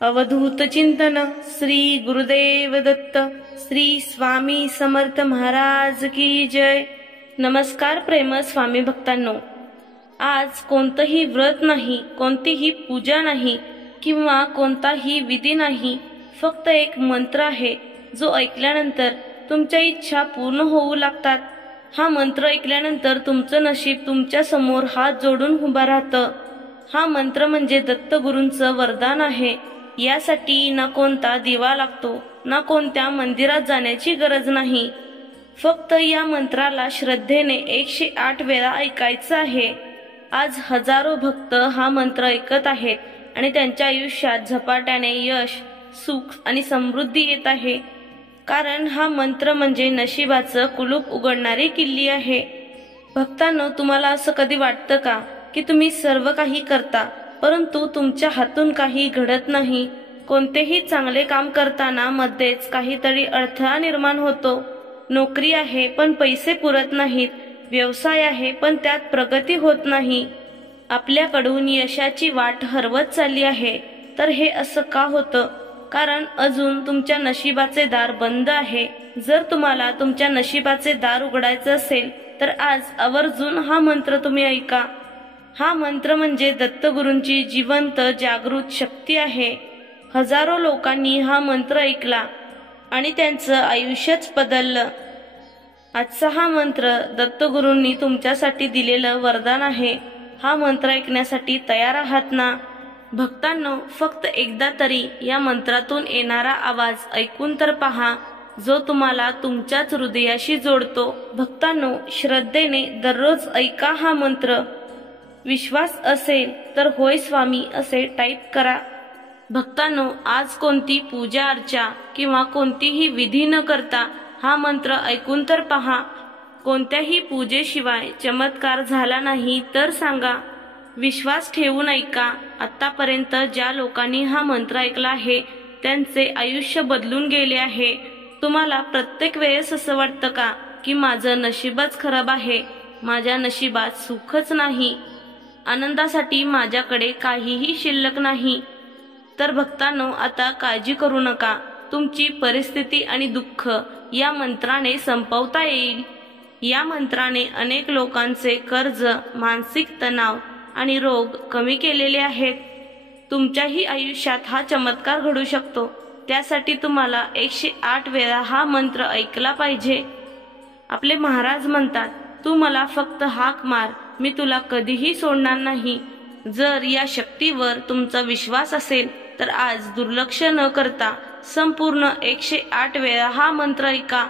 अवधूत चिंतन श्री गुरुदेव दत्त श्री स्वामी समर्थ महाराज की जय। नमस्कार प्रेम स्वामी भक्तांनो, आज कोणतंही व्रत नाही, कोणतीही पूजा नाही किंवा कोणताही विधी नाही, फक्त एक मंत्र आहे जो ऐकल्यानंतर तुमच्या इच्छा पूर्ण होऊ लागतात। हा मंत्र ऐकल्यानंतर तुमचं नशीब तुमच्या समोर हात जोडून उभा राहतं। हा मंत्र म्हणजे दत्तगुरूंचं वरदान आहे। यासाठी ना कोणता दिवा लागतो, ना कोणत्या मंदिरात जाण्याची गरज नाही। फक्त या मंत्राला श्रद्धेने 108 वेळा ऐकायचं आहे। आज हजारो भक्त हा मंत्र ऐकत आहेत आणि त्यांच्या आयुष्यात झपाट्याने यश, सुख आणि समृद्धी येत आहे। कारण हा मंत्र म्हणजे नशिबाचं कुलूप उघडणारी किल्ली आहे। भक्तांनो, तुम्हाला असं कधी वाटतं का की तुम्ही सर्व काही करता परंतु तुमच्या हातून काही घडत नाही? कोणतेही चांगले काम करताना मध्येच काहीतरी अडथळा निर्माण होतो। नोकरी आहे पण पैसे पुरत नाहीत, व्यवसाय आहे पण त्यात प्रगती होत नाही, आपल्याकडून यशाची वाट हरवत चालली आहे। तर हे असं का होतं? कारण अजून तुमच्या नशिबाचे दार बंद आहे। जर तुम्हाला तुमच्या नशिबाचे दार उघडायचं असेल तर आज आवर्जून हा मंत्र तुम्ही ऐका। हा मंत्र म्हणजे दत्तगुरूंची जिवंत जागृत शक्ती आहे। हजारो लोकांनी हा मंत्र ऐकला आणि त्यांचं आयुष्यच बदललं। आजचा हा मंत्र दत्तगुरूंनी तुमच्यासाठी दिलेलं वरदान आहे। हा मंत्र ऐकण्यासाठी तयार आहात ना? भक्तांनो, फक्त एकदा तरी या मंत्रातून येणारा आवाज ऐकून तर पहा, जो तुम्हाला तुमच्याच हृदयाशी जोडतो। भक्तांनो, श्रद्धेने दररोज ऐका हा मंत्र। विश्वास असेल तर होय स्वामी असे टाईप करा। भक्तांनो, आज कोणती पूजा अर्चा किंवा कोणतीही विधी न करता हा मंत्र ऐकून तर पहा। कोणत्याही पूजेशिवाय चमत्कार झाला नाही तर सांगा। विश्वास ठेवून ऐका। आतापर्यंत ज्या लोकांनी हा मंत्र ऐकला आहे त्यांचे आयुष्य बदलून गेले आहे। तुम्हाला प्रत्येक वेळेस असं वाटतं का की माझं नशीबच खराब आहे, माझ्या नशिबात सुखच नाही, आनंदासाठी माझ्याकडे काहीही शिल्लक नाही? तर भक्तांनो, आता काळजी करू नका। तुमची परिस्थिती आणि दुःख या मंत्राने संपवता येईल। या मंत्राने अनेक लोकांचे कर्ज, मानसिक तणाव आणि रोग कमी केलेले आहेत। तुमच्याही आयुष्यात हा चमत्कार घडू शकतो। त्यासाठी तुम्हाला 108 वेळा हा मंत्र ऐकला पाहिजे। आपले महाराज म्हणतात, तू मला फक्त हाक मार, मी तुला कधीही सोडणार नाही। जर या शक्तीवर तुमचा विश्वास असेल तर आज दुर्लक्ष न करता संपूर्ण 108 वेळा हा मंत्र ऐका।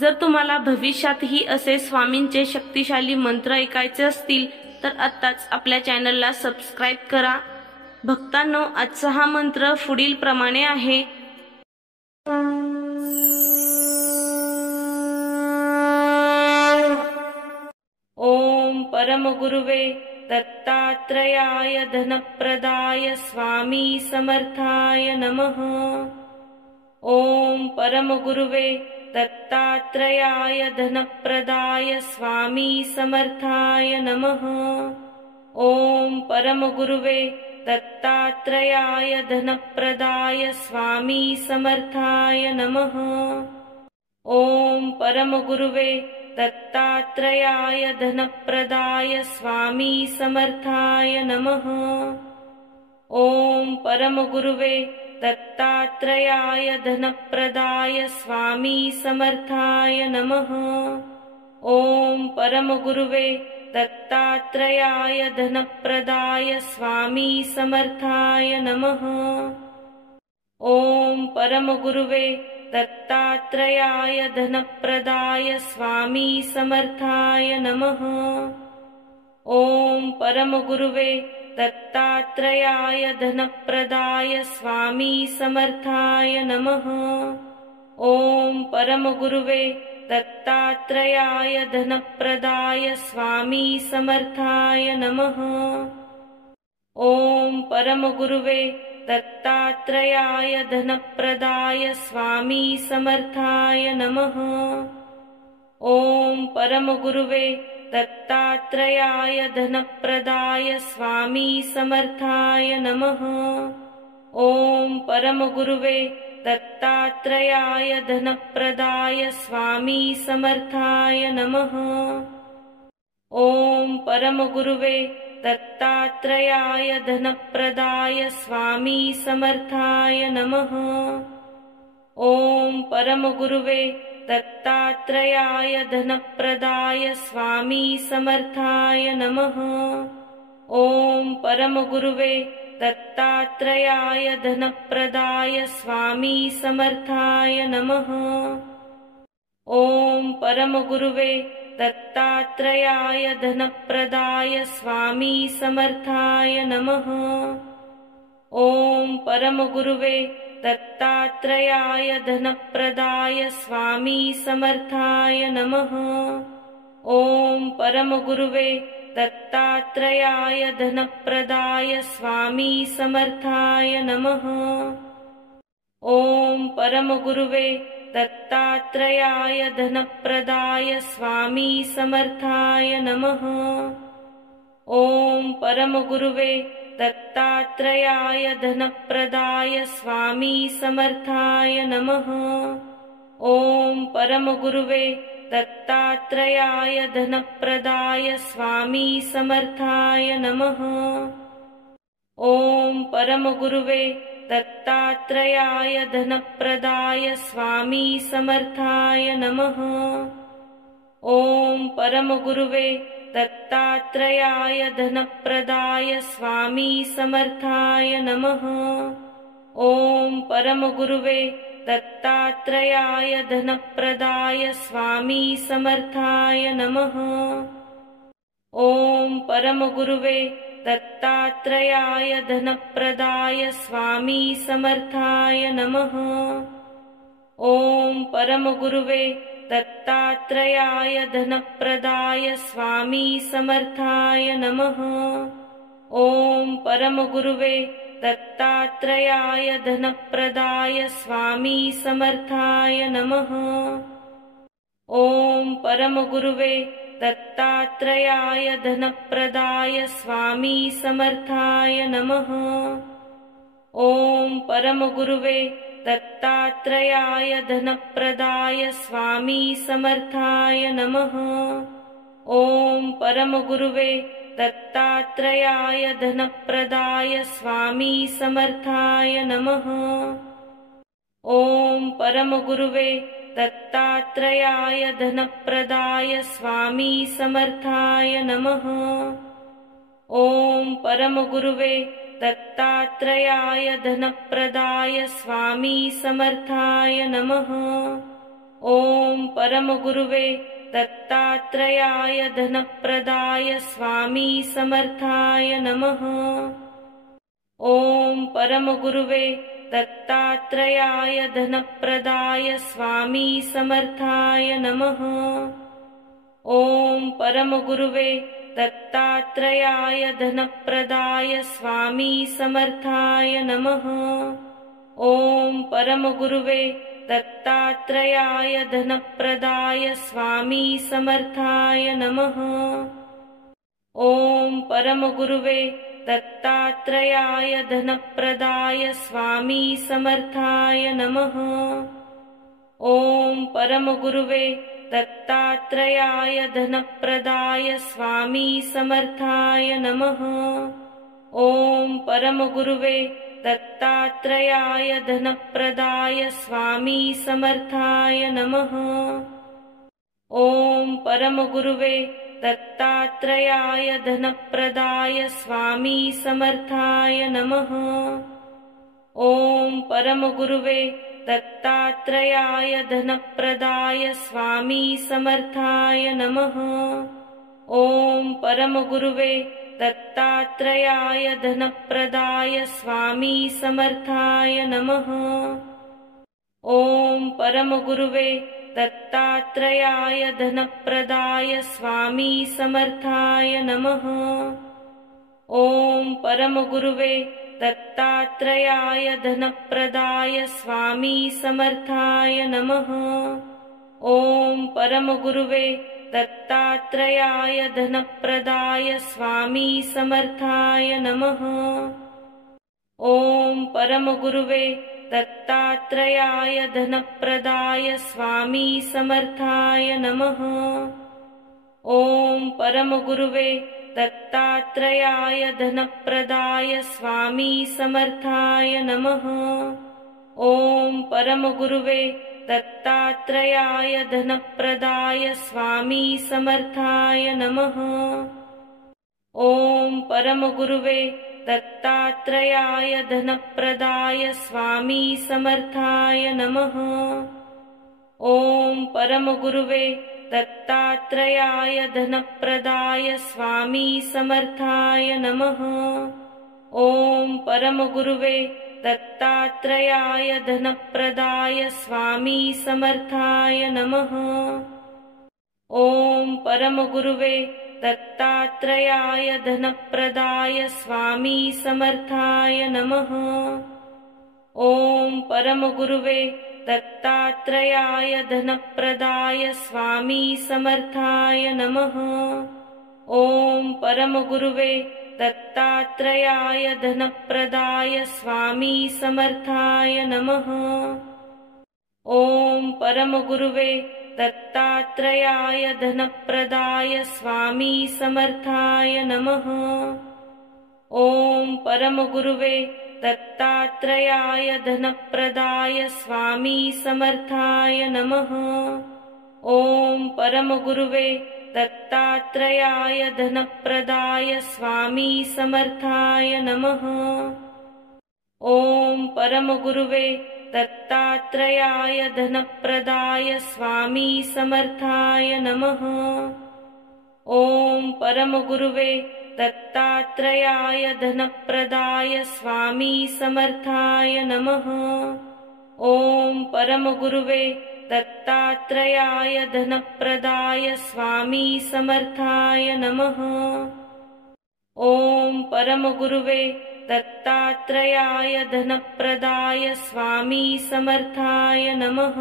जर तुम्हाला भविष्यातही असे स्वामींचे शक्तिशाली मंत्र ऐकायचे असतील तर आत्ताच आपल्या चॅनलला सबस्क्राईब करा। भक्तांनो, आजचा हा मंत्र पुढील प्रमाणे आहे। ओम परम गुरुवे दत्तात्रेयाय धनप्रदाय स्वामी समर्थाय नमः। ओम परम गुरुवे दत्तात्रेयाय धनप्रदाय स्वामी समर्थाय नमः। ओम परम गुरुवे दत्तात्रेयाय धनप्रदाय स्वामी समर्थाय नमः। ओम परम गुरुवे दत्तात्रेयाय धनप्रदाय स्वामी समर्थाय नमः। ओम परम गुरुवे दत्तात्रेयाय धनप्रदाय स्वामी समर्थाय नमः। ओम परम गुरुवे दत्तात्रेयाय धनप्रदाय स्वामी समर्थाय नमः। ओम परम गुरुवे दत्तात्रेयाय धनप्रदाय स्वामी समर्थाय नमः। ओम परम गुरुवे दत्तात्रेयाय धनप्रदाय स्वामी समर्थाय नमः। ओम परम गुरुवे दत्तात्रेयाय धनप्रदाय स्वामी समर्थाय नमः। ओम परम गुरुवे दत्तात्रेयाय धनप्रदाय स्वामी समर्थाय नमः। ओम परम गुरुवे दत्तात्रेयाय धनप्रदाय स्वामी समर्थाय नमः। ॐ परमगुरुवे दत्तात्रेयाय धनप्रदाय स्वामी समर्थाय नमः। ॐ परमगुरुवे दत्तात्रेयाय धनप्रदाय स्वामी समर्थाय नमः। ॐ परमगुरुवे दत्तात्रेयाय धनप्रदाय स्वामी समर्थाय नमः। ॐ परमगुरुवे दत्तात्रेयाय धनप्रदाय स्वामी समर्थाय नमः। ॐ परमगुरुवे दत्तात्रेयाय धनप्रदाय स्वामी समर्थाय नमः। ॐ परमगुरुवे दत्तात्रेयाय धनप्रदाय स्वामी समर्थाय नमः। ॐ परमगुरुवे दत्तात्रेयाय धनप्रदाय स्वामी समर्थाय नमः। ॐ परमगुरुवे दत्तात्रेयाय धनप्रदाय स्वामी समर्थाय नमः। ॐ परमगुरुवे दत्तात्रेयाय धनप्रदाय स्वामी समर्थाय नमः। ॐ परमगुरुवे दत्तात्रेयाय धनप्रदाय स्वामी समर्थाय नमः। ॐ परमगुरुवे दत्तात्रेयाय धनप्रदाय स्वामी समर्थाय नमः। ॐ परमगुरुवे दत्तात्रेयाय धनप्रदाय स्वामी समर्थाय नमः। ॐ परमगुरुवे दत्तात्रेयाय धनप्रदाय स्वामी समर्थाय नमः। ॐ परमगुरुवे दत्तात्रेयाय धनप्रदाय स्वामी समर्थाय नमः। ॐ परमगुरुवे दत्तात्रेयाय धनप्रदाय स्वामी समर्थाय नमः। ॐ परमगुरुवे दत्तात्रेयाय धनप्रदाय स्वामी समर्थाय नमः। ॐ परमगुरुवे दत्तात्रेयाय धनप्रदाय स्वामी समर्थाय नमः। ॐ परमगुरुवे दत्तात्रेयाय धनप्रदाय स्वामी समर्थाय नमः। ॐ परमगुरुवे दत्तात्रेयाय धनप्रदाय स्वामी समर्थाय नमः। ॐ परमगुरुवे दत्तात्रेयाय धनप्रदाय स्वामी समर्थाय नमः। ॐ परमगुरुवे दत्तात्रेयाय धनप्रदाय स्वामी समर्थाय नमः। ॐ परमगुरुवे दत्तात्रेयाय धनप्रदाय स्वामी समर्थाय नमः। ॐ परमगुरुवे दत्तात्रेयाय धनप्रदाय स्वामी समर्थाय नमः। ॐ परमगुरुवे दत्तात्रेयाय धनप्रदाय स्वामी समर्थाय नमः। ॐ परमगुरुवे दत्तात्रेयाय धनप्रदाय स्वामी समर्थाय नमः। ॐ परमगुरुवे दत्तात्रेयाय धनप्रदाय स्वामी समर्थाय नमः। ॐ परमगुरुवे दत्तात्रेयाय धनप्रदाय स्वामी समर्थाय नमः। ॐ परमगुरुवे दत्तात्रेयाय धनप्रदाय स्वामी समर्थाय नमः। ॐ परमगुरुवे दत्तात्रेयाय धनप्रदाय स्वामी समर्थाय नमः। ॐ परमगुरुवे दत्तात्रेयाय धनप्रदाय स्वामी समर्थाय नमः। ॐ परमगुरुवे दत्तात्रेयाय धनप्रदाय स्वामी समर्थाय नमः। ॐ परमगुरुवे दत्तात्रेयाय धनप्रदाय स्वामी समर्थाय नमः। ॐ परमगुरुवे दत्तात्रेयाय धनप्रदाय स्वामी समर्थाय नमः। ॐ परमगुरुवे दत्तात्रेयाय धनप्रदाय स्वामी समर्थाय नमः। ॐ परमगुरुवे दत्तात्रेयाय धनप्रदाय स्वामी समर्थाय नमः। ॐ परमगुरुवे दत्तात्रेयाय धनप्रदाय स्वामी समर्थाय नमः। ॐ परमगुरुवे दत्तात्रेयाय धनप्रदाय स्वामी समर्थाय नमः। ॐ परमगुरुवे दत्तात्रेयाय धनप्रदाय स्वामी समर्थाय नमः। ॐ परमगुरुवे दत्तात्रेयाय धनप्रदाय स्वामी समर्थाय नमः। ॐ परमगुरुवे दत्तात्रेयाय धनप्रदाय स्वामी समर्थाय नमः। ॐ परमगुरुवे दत्तात्रेयाय धनप्रदाय स्वामी समर्थाय नमः। ॐ परमगुरुवे दत्तात्रेयाय धनप्रदाय स्वामी समर्थाय नमः। ॐ परमगुरुवे दत्तात्रेयाय धनप्रदाय स्वामी समर्थाय नमः। ॐ परमगुरुवे दत्तात्रेयाय धनप्रदाय स्वामी समर्थाय नमः। ॐ परमगुरुवे दत्तात्रेयाय धनप्रदाय स्वामी समर्थाय नमः। ॐ परमगुरुवे दत्तात्रेयाय धनप्रदाय स्वामी समर्थाय नमः। ॐ परमगुरुवे दत्तात्रेयाय धनप्रदाय स्वामी समर्थाय नमः। ॐ परमगुरुवे दत्तात्रेयाय धनप्रदाय स्वामी समर्थाय नमः। ॐ परमगुरुवे दत्तात्रेयाय धनप्रदाय स्वामी समर्थाय नमः। ॐ परमगुरुवे दत्तात्रेयाय धनप्रदाय स्वामी समर्थाय नमः।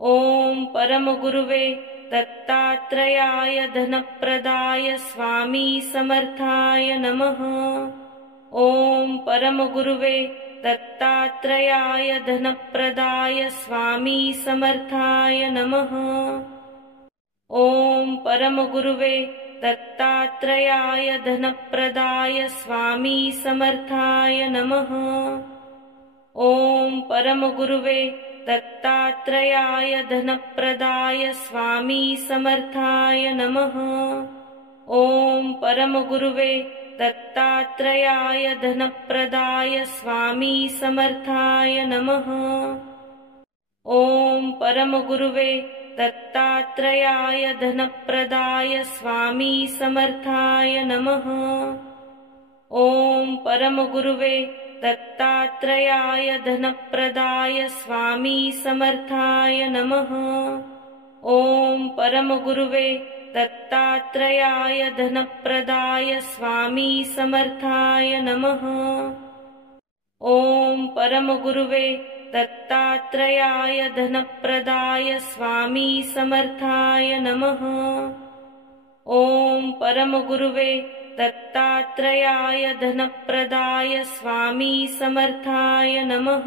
ॐ परमगुरुवे दत्तात्रेयाय धनप्रदाय स्वामी समर्थाय नमः। ॐ परमगुरुवे दत्तात्रेयाय धनप्रदाय स्वामी समर्थाय नमः। ॐ परमगुरुवे दत्तात्रेयाय धनप्रदाय स्वामी समर्थाय नमः। ॐ परमगुरुवे दत्तात्रेयाय धनप्रदाय स्वामी समर्थाय नमः। ॐ परमगुरुवे दत्तात्रेयाय धनप्रदाय स्वामी समर्थाय नमः। ॐ परमगुरुवे दत्तात्रेयाय धनप्रदाय स्वामी समर्थाय नमः। ॐ परमगुरुवे दत्तात्रेयाय धनप्रदाय स्वामी समर्थाय नमः। ॐ परमगुरुवे दत्तात्रेयाय धनप्रदाय स्वामी समर्थाय नमः। ॐ परमगुरुवे दत्तात्रेयाय धनप्रदाय स्वामी समर्थाय नमः। ॐ परमगुरुवे दत्तात्रेयाय धनप्रदाय स्वामी समर्थाय नमः।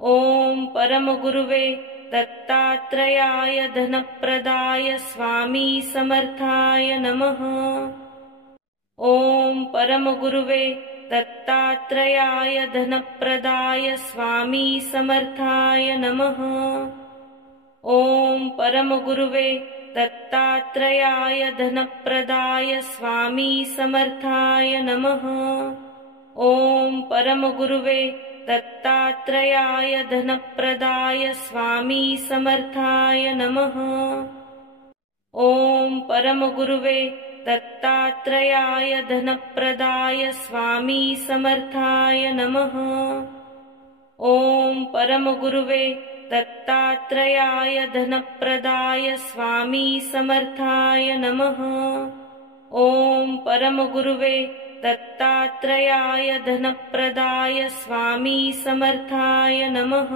ॐ परमगुरुवे दत्तात्रेयाय धनप्रदाय स्वामी समर्थाय नमः। ॐ परमगुरुवे दत्तात्रेयाय धनप्रदाय स्वामी समर्थाय नमः। ॐ परमगुरुवे दत्तात्रेयाय धनप्रदाय स्वामी समर्थाय नमः। ॐ परमगुरुवे दत्तात्रेयाय धनप्रदाय स्वामी समर्थाय नमः। ॐ परमगुरुवे दत्तात्रेयाय धनप्रदाय स्वामी समर्थाय नमः। ॐ परमगुरुवे दत्तात्रेयाय धनप्रदाय स्वामी समर्थाय नमः। ॐ परमगुरुवे दत्तात्रेयाय धनप्रदाय स्वामी समर्थाय नमः।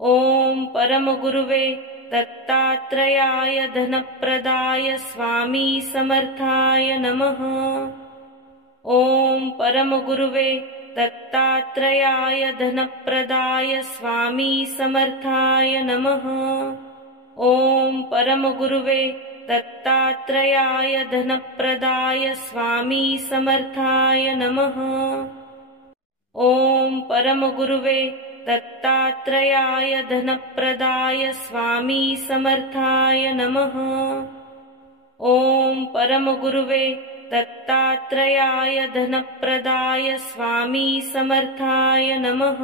ॐ परमगुरुवे दत्तात्रेयाय धनप्रदाय स्वामी समर्थाय नमः। ॐ परमगुरुवे दत्तात्रेयाय धनप्रदाय स्वामी समर्थाय नमः। ॐ परमगुरुवे दत्तात्रेयाय धनप्रदाय स्वामी समर्थाय नमः। ॐ परमगुरुवे दत्तात्रेयाय धनप्रदाय स्वामी समर्थाय नमः। ॐ परमगुरुवे दत्तात्रेयाय धनप्रदाय स्वामी समर्थाय नमः।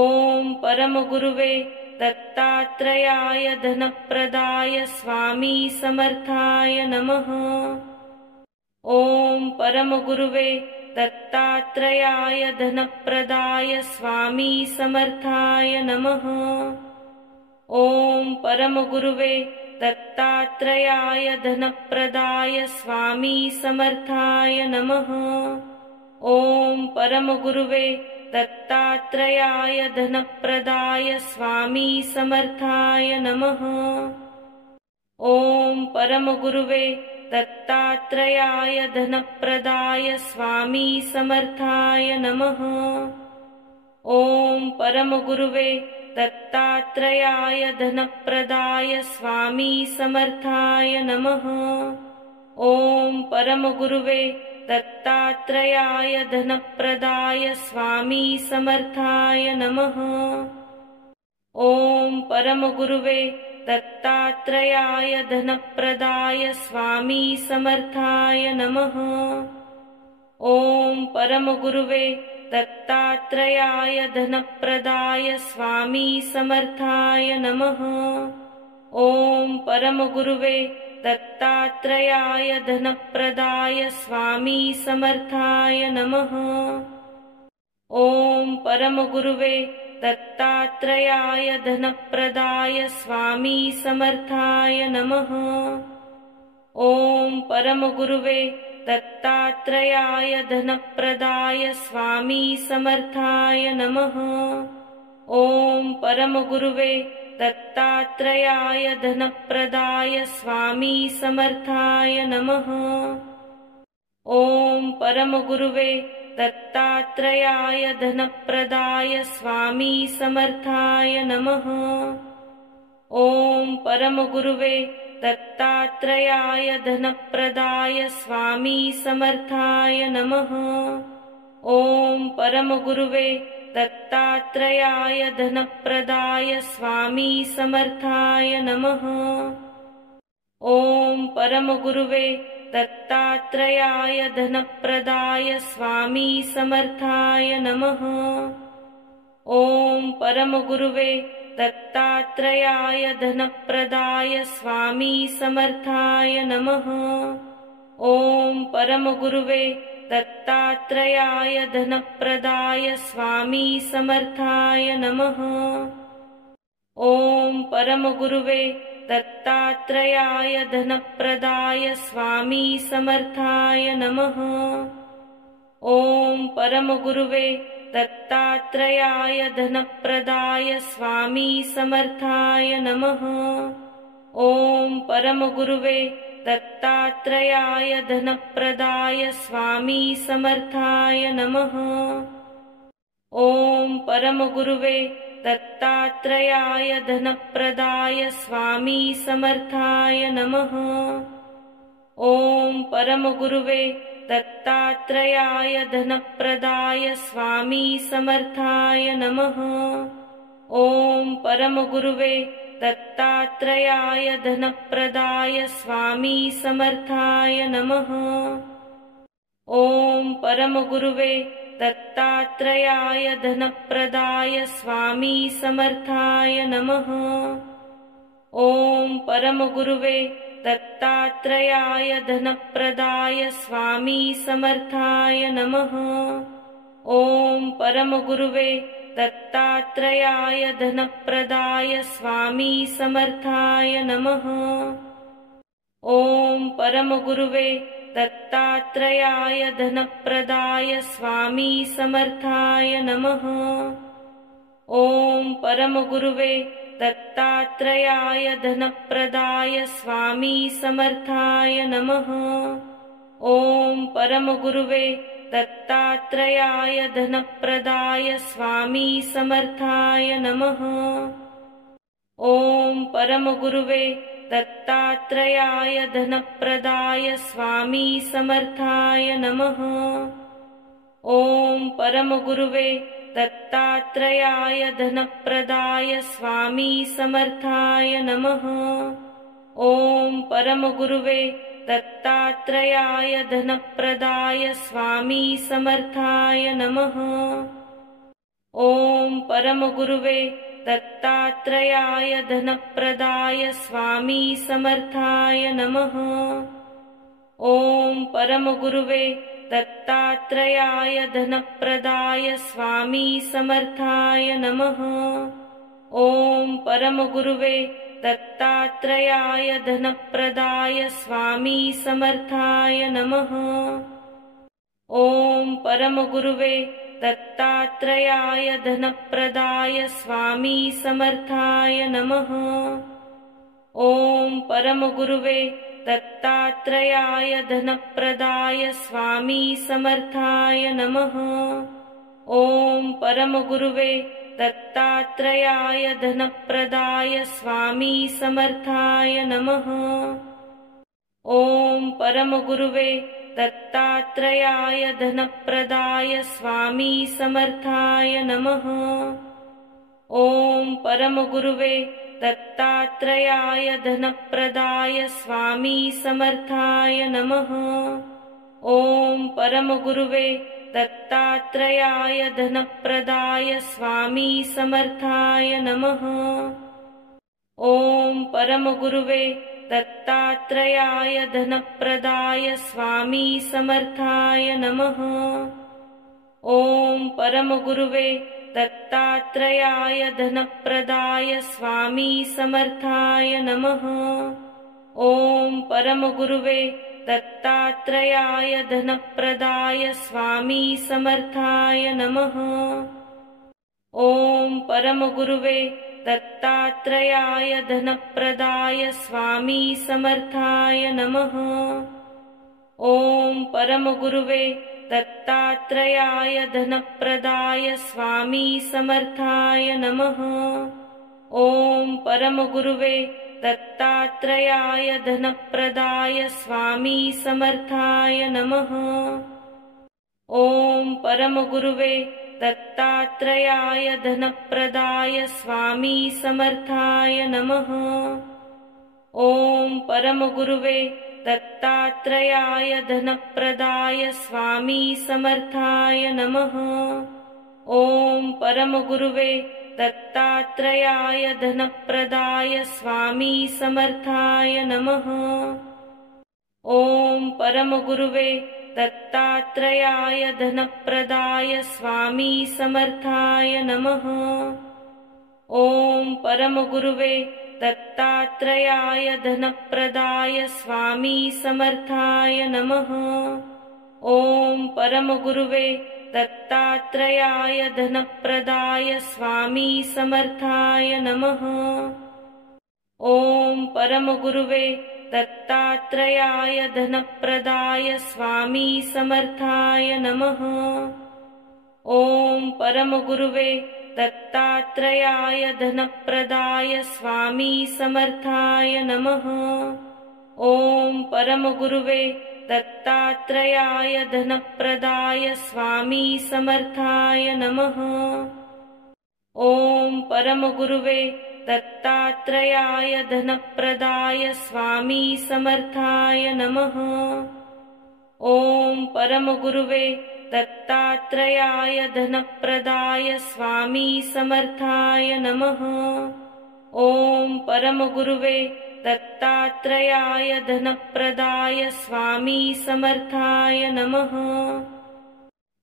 ॐ परमगुरुवे दत्तात्रेयाय धनप्रदाय स्वामी समर्थाय नमः। ॐ परमगुरुवे दत्तात्रेयाय धनप्रदाय स्वामी समर्थाय नमः। ॐ परमगुरुवे दत्तात्रेयाय धनप्रदाय स्वामी समर्थाय नमः। ॐ परमगुरुवे दत्तात्रेयाय धनप्रदाय स्वामी समर्थाय नमः। ॐ परमगुरुवे दत्तात्रेयाय धनप्रदाय स्वामी समर्थाय नमः। ॐ परमगुरुवे दत्तात्रेयाय धनप्रदाय स्वामी समर्थाय नमः। ॐ परमगुरुवे दत्तात्रेयाय धनप्रदाय स्वामी समर्थाय नमः। ॐ परमगुरुवे दत्तात्रेयाय धनप्रदाय स्वामी समर्थाय नमः। ॐ परमगुरुवे दत्तात्रेयाय धनप्रदाय स्वामी समर्थाय नमः। ॐ परमगुरुवे दत्तात्रेयाय धनप्रदाय स्वामी समर्थाय नमः। ॐ परमगुरुवे दत्तात्रेयाय धनप्रदाय स्वामी समर्थाय नमः। ॐ परमगुरुवे दत्तात्रेयाय धनप्रदाय स्वामी समर्थाय नमः। ॐ परमगुरुवे दत्तात्रेयाय धनप्रदाय स्वामी समर्थाय नमः। ॐ परमगुरुवे दत्तात्रेयाय धनप्रदाय स्वामी समर्थाय नमः। ॐ परमगुरुवे दत्तात्रेयाय धनप्रदाय स्वामी समर्थाय नमः। ॐ परमगुरुवे दत्तात्रेयाय धनप्रदाय स्वामी समर्थाय नमः। ॐ परमगुरुवे दत्तात्रेयाय धनप्रदाय स्वामी समर्थाय नमः। ॐ परमगुरुवे दत्तात्रेयाय धनप्रदाय स्वामी समर्थाय नमः। ॐ परमगुरुवे दत्तात्रेयाय धनप्रदाय स्वामी समर्थाय नमः। ॐ परमगुरुवे दत्तात्रेयाय धनप्रदाय स्वामी समर्थाय नमः। ॐ परमगुरुवे दत्तात्रेयाय धनप्रदाय स्वामी समर्थाय नमः। ॐ परमगुरुवे दत्तात्रेयाय धनप्रदाय स्वामी समर्थाय नमः। ॐ परमगुरुवे दत्तात्रेयाय धनप्रदाय स्वामी समर्थाय नमः। ॐ परमगुरुवे दत्तात्रेयाय धनप्रदाय स्वामी समर्थाय नमः। ॐ परमगुरुवे दत्तात्रेयाय धनप्रदाय स्वामी समर्थाय नमः। ॐ परमगुरुवे दत्तात्रेयाय धनप्रदाय स्वामी समर्थाय नमः। ॐ परमगुरुवे दत्तात्रेयाय धनप्रदाय स्वामी समर्थाय नमः। ॐ परमगुरुवे दत्तात्रेयाय धनप्रदाय स्वामी समर्थाय नमः। ॐ परमगुरुवे दत्तात्रेयाय धनप्रदाय स्वामी समर्थाय नमः। ॐ परमगुरुवे दत्तात्रेयाय धनप्रदाय स्वामी समर्थाय नमः। ॐ परमगुरुवे दत्तात्रेयाय धनप्रदाय स्वामी समर्थाय नमः। ॐ परमगुरुवे दत्तात्रेयाय धनप्रदाय स्वामी समर्थाय नमः। ॐ परमगुरुवे दत्तात्रेयाय धनप्रदाय स्वामी समर्थाय नमः। ॐ परमगुरुवे दत्तात्रेयाय धनप्रदाय स्वामी समर्थाय नमः। ॐ परमगुरुवे दत्तात्रेयाय धनप्रदाय स्वामी समर्थाय नमः। ॐ परमगुरुवे दत्तात्रेयाय धनप्रदाय स्वामी समर्थाय नमः। ॐ परमगुरुवे दत्तात्रेयाय धनप्रदाय स्वामी समर्थाय नमः। ॐ परमगुरुवे दत्तात्रेयाय धनप्रदाय स्वामी समर्थाय नमः। ॐ परमगुरुवे दत्तात्रेयाय धनप्रदाय स्वामी समर्थाय नमः। ॐ परमगुरुवे दत्तात्रेयाय धनप्रदाय स्वामी समर्थाय नमः। ॐ परमगुरुवे दत्तात्रेयाय धनप्रदाय स्वामी समर्थाय नमः। ॐ परमगुरुवे दत्तात्रेयाय धनप्रदाय स्वामी समर्थाय नमः। ॐ परमगुरुवे दत्तात्रेयाय धनप्रदाय स्वामी समर्थाय नमः। ॐ परमगुरुवे दत्तात्रेयाय धनप्रदाय स्वामी समर्थाय नमः। ॐ परमगुरुवे दत्तात्रेयाय धनप्रदाय स्वामी समर्थाय नमः। ॐ परमगुरुवे दत्तात्रेयाय धनप्रदाय स्वामी समर्थाय नमः। ॐ परमगुरुवे दत्तात्रेयाय धनप्रदाय स्वामी समर्थाय नमः। ॐ परमगुरुवे दत्तात्रेयाय धनप्रदाय स्वामी समर्थाय नमः। ॐ परमगुरुवे दत्तात्रेयाय धनप्रदाय स्वामी समर्थाय नमः। ॐ परमगुरुवे दत्तात्रेयाय धनप्रदाय स्वामी समर्थाय नमः। ॐ परमगुरुवे दत्तात्रेयाय धनप्रदाय स्वामी समर्थाय नमः। ॐ परमगुरुवे दत्तात्रेयाय धनप्रदाय स्वामी समर्थाय नमः। ॐ परमगुरुवे दत्तात्रेयाय धनप्रदाय स्वामी समर्थाय नमः। ॐ परमगुरुवे दत्तात्रेयाय धनप्रदाय स्वामी समर्थाय नमः। ॐ परमगुरुवे दत्तात्रेयाय धनप्रदाय स्वामी समर्थाय नमः। ॐ परमगुरुवे दत्तात्रेयाय धनप्रदाय स्वामी समर्थाय नमः। ॐ परमगुरुवे दत्तात्रेयाय धनप्रदाय स्वामी समर्थाय नमः। ॐ परमगुरुवे दत्तात्रेयाय धनप्रदाय स्वामी समर्थाय नमः। ॐ परमगुरुवे दत्तात्रेयाय धनप्रदाय स्वामी समर्थाय नमः। ॐ परमगुरुवे दत्तात्रेयाय धनप्रदाय स्वामी समर्थाय नमः। ॐ परमगुरुवे दत्तात्रेयाय धनप्रदाय स्वामी समर्थाय नमः।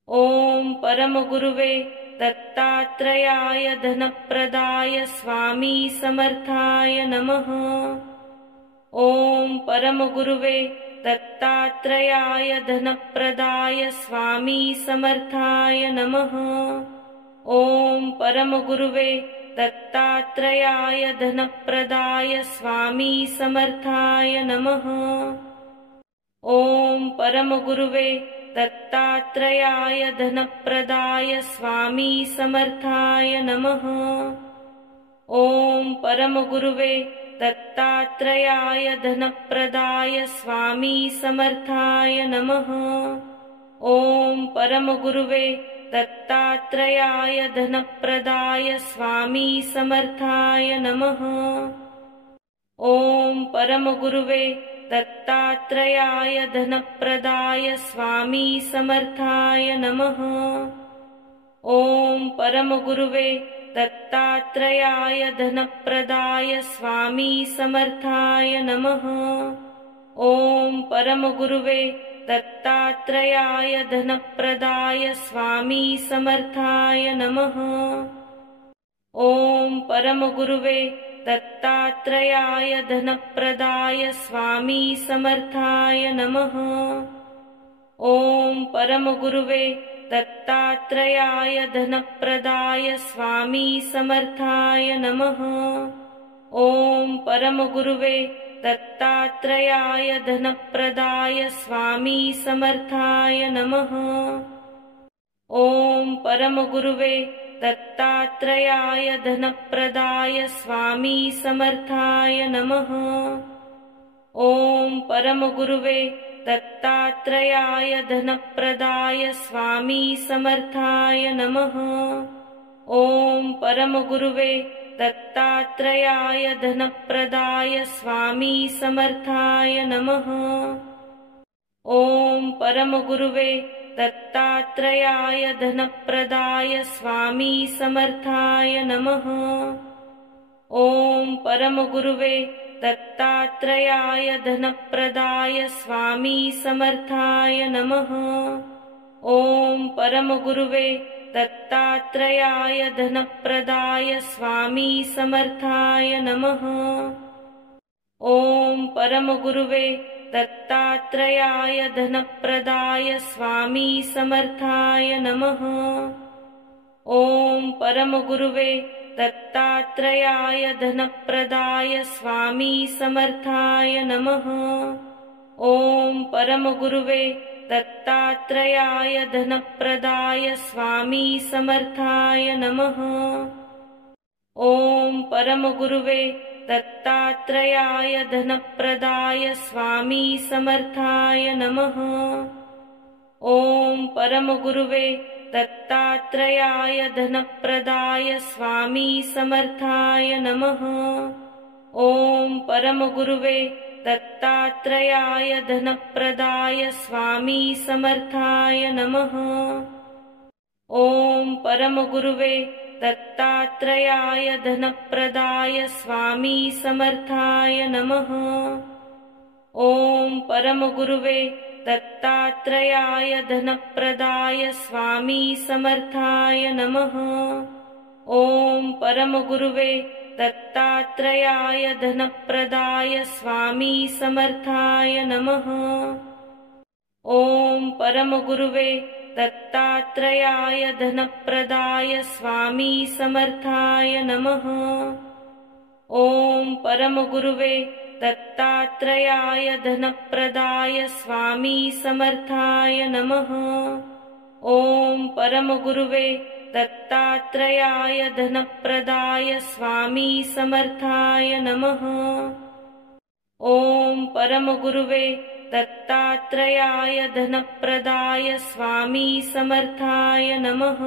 ॐ परमगुरुवे दत्तात्रेयाय धनप्रदाय स्वामी समर्थाय नमः। ॐ परमगुरुवे दत्तात्रेयाय धनप्रदाय स्वामी समर्थाय नमः। ॐ परमगुरुवे दत्तात्रेयाय धनप्रदाय स्वामी समर्थाय नमः। ॐ परमगुरुवे दत्तात्रेयाय धनप्रदाय स्वामी समर्थाय नमः। ॐ परमगुरुवे दत्तात्रेयाय धनप्रदाय स्वामी समर्थाय नमः। ॐ परमगुरुवे दत्तात्रेयाय धनप्रदाय स्वामी समर्थाय नमः। ॐ परमगुरुवे दत्तात्रेयाय धनप्रदाय स्वामी समर्थाय नमः। ॐ परमगुरुवे दत्तात्रेयाय धनप्रदाय स्वामी समर्थाय नमः। ॐ परमगुरुवे दत्तात्रेयाय धनप्रदाय स्वामी समर्थाय नमः। ॐ परमगुरुवे दत्तात्रेयाय धनप्रदाय स्वामी समर्थाय नमः। ॐ परमगुरुवे दत्तात्रेयाय धनप्रदाय स्वामी समर्थाय नमः। ॐ परमगुरुवे दत्तात्रेयाय धनप्रदाय स्वामी समर्थाय नमः। ॐ परमगुरुवे दत्तात्रेयाय धनप्रदाय स्वामी समर्थाय नमः। ॐ परमगुरुवे दत्तात्रेयाय धनप्रदाय स्वामी समर्थाय नमः। ॐ परमगुरुवे दत्तात्रेयाय धनप्रदाय स्वामी समर्थाय नमः। ॐ परमगुरुवे दत्तात्रेयाय धनप्रदाय स्वामी समर्थाय नमः। ॐ परमगुरुवे दत्तात्रेयाय धनप्रदाय स्वामी समर्थाय नमः। ॐ परमगुरुवे दत्तात्रेयाय धनप्रदाय स्वामी समर्थाय नमः। ॐ परमगुरुवे दत्तात्रेयाय धनप्रदाय स्वामी समर्थाय नमः। ॐ परमगुरुवे दत्तात्रेयाय धनप्रदाय स्वामी समर्थाय नमः। ॐ परमगुरुवे दत्तात्रेयाय धनप्रदाय स्वामी समर्थाय नमः। ॐ परमगुरुवे दत्तात्रेयाय धनप्रदाय स्वामी समर्थाय नमः। ॐ परमगुरुवे दत्तात्रेयाय धनप्रदाय स्वामी समर्थाय नमः। ॐ परमगुरुवे दत्तात्रेयाय धनप्रदाय स्वामी समर्थाय नमः। ॐ परमगुरुवे दत्तात्रेयाय धनप्रदाय स्वामी समर्थाय नमः। ॐ परमगुरुवे दत्तात्रेयाय धनप्रदाय स्वामी समर्थाय नमः। ॐ परमगुरुवे दत्तात्रेयाय धनप्रदाय स्वामी समर्थाय नमः। ॐ परमगुरुवे दत्तात्रेयाय धनप्रदाय स्वामी समर्थाय नमः। ॐ परमगुरुवे दत्तात्रेयाय धनप्रदाय स्वामी समर्थाय नमः। ॐ परमगुरुवे दत्तात्रेयाय धनप्रदाय स्वामी समर्थाय नमः। ॐ परमगुरुवे दत्तात्रेयाय धनप्रदाय स्वामी समर्थाय नमः।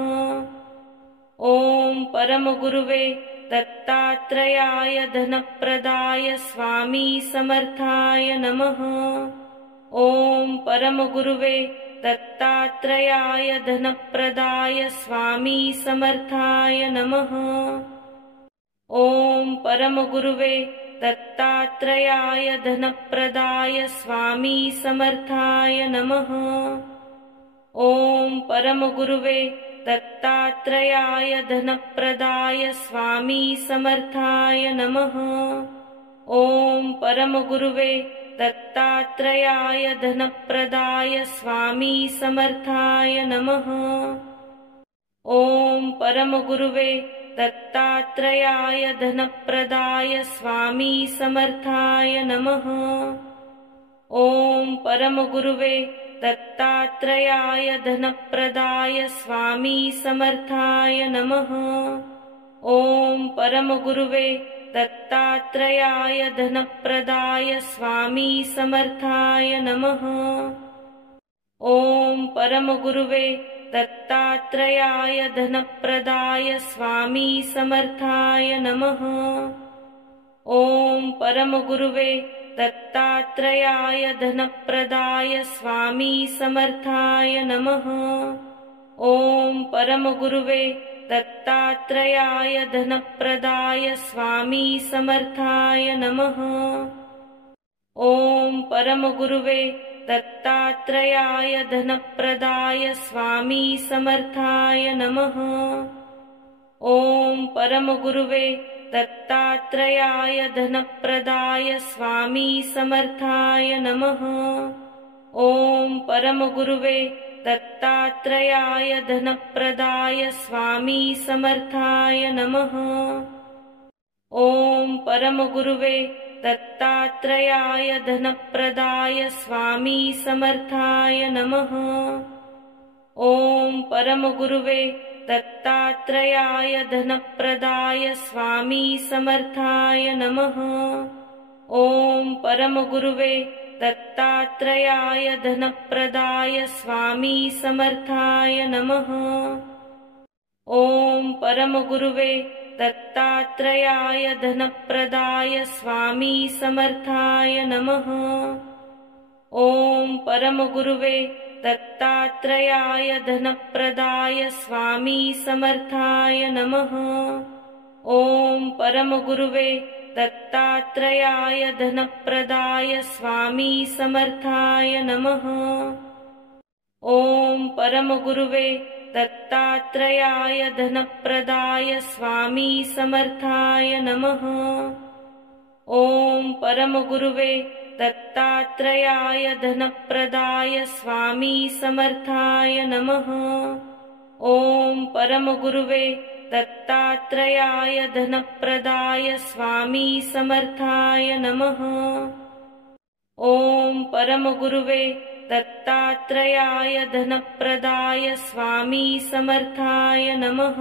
ॐ परमगुरुवे दत्तात्रेयाय धनप्रदाय स्वामी समर्थाय नमः। ॐ परमगुरुवे दत्तात्रेयाय धनप्रदाय स्वामी समर्थाय नमः। ॐ परमगुरुवे दत्तात्रेयाय धनप्रदाय स्वामी समर्थाय नमः। ॐ परमगुरुवे दत्तात्रेयाय धनप्रदाय स्वामी समर्थाय नमः। ॐ परमगुरुवे दत्तात्रेयाय धनप्रदाय स्वामी समर्थाय नमः। ॐ परमगुरुवे दत्तात्रेयाय धनप्रदाय स्वामी समर्थाय नमः। ॐ परमगुरुवे दत्तात्रेयाय धनप्रदाय स्वामी समर्थाय नमः। ॐ परमगुरुवे दत्तात्रेयाय धनप्रदाय स्वामी समर्थाय नमः। ॐ परमगुरुवे दत्तात्रेयाय धनप्रदाय स्वामी समर्थाय नमः। ॐ परमगुरुवे दत्तात्रेयाय धनप्रदाय स्वामी समर्थाय नमः। ॐ परमगुरुवे दत्तात्रेयाय धनप्रदाय स्वामी समर्थाय नमः। ॐ परमगुरुवे दत्तात्रेयाय धनप्रदाय स्वामी समर्थाय नमः। ॐ परमगुरुवे दत्तात्रेयाय धनप्रदाय स्वामी समर्थाय नमः। ॐ परमगुरुवे दत्तात्रेयाय धनप्रदाय स्वामी समर्थाय नमः। ॐ परमगुरुवे दत्तात्रेयाय धनप्रदाय स्वामी समर्थाय नमः। ॐ परमगुरुवे दत्तात्रेयाय धनप्रदाय स्वामी समर्थाय नमः। ॐ परमगुरुवे दत्तात्रेयाय धनप्रदाय स्वामी समर्थाय नमः। ॐ परमगुरुवे दत्तात्रेयाय धनप्रदाय स्वामी समर्थाय नमः। ॐ परमगुरुवे दत्तात्रेयाय धनप्रदाय स्वामी समर्थाय नमः। ॐ परमगुरुवे दत्तात्रेयाय धनप्रदाय स्वामी समर्थाय नमः। ॐ परमगुरुवे दत्तात्रेयाय धनप्रदाय स्वामी समर्थाय नमः। ॐ परमगुरुवे दत्तात्रेयाय धनप्रदाय स्वामी समर्थाय नमः। ॐ परमगुरुवे दत्तात्रेयाय धनप्रदाय स्वामी समर्थाय नमः। ॐ परमगुरुवे दत्तात्रेयाय धनप्रदाय स्वामी समर्थाय नमः।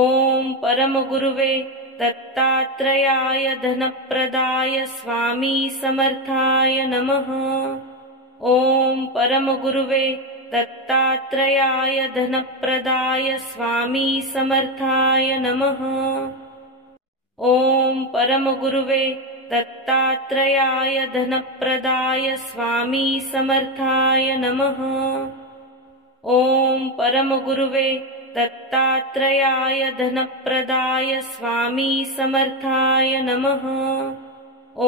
ॐ परमगुरुवे दत्तात्रेयाय धनप्रदाय स्वामी समर्थाय नमः। ॐ परमगुरुवे दत्तात्रेयाय धनप्रदाय स्वामी समर्थाय नमः। ॐ परमगुरुवे दत्तात्रेयाय धनप्रदाय स्वामी समर्थाय नमः। ॐ परमगुरुवे दत्तात्रेयाय धनप्रदाय स्वामी समर्थाय नमः।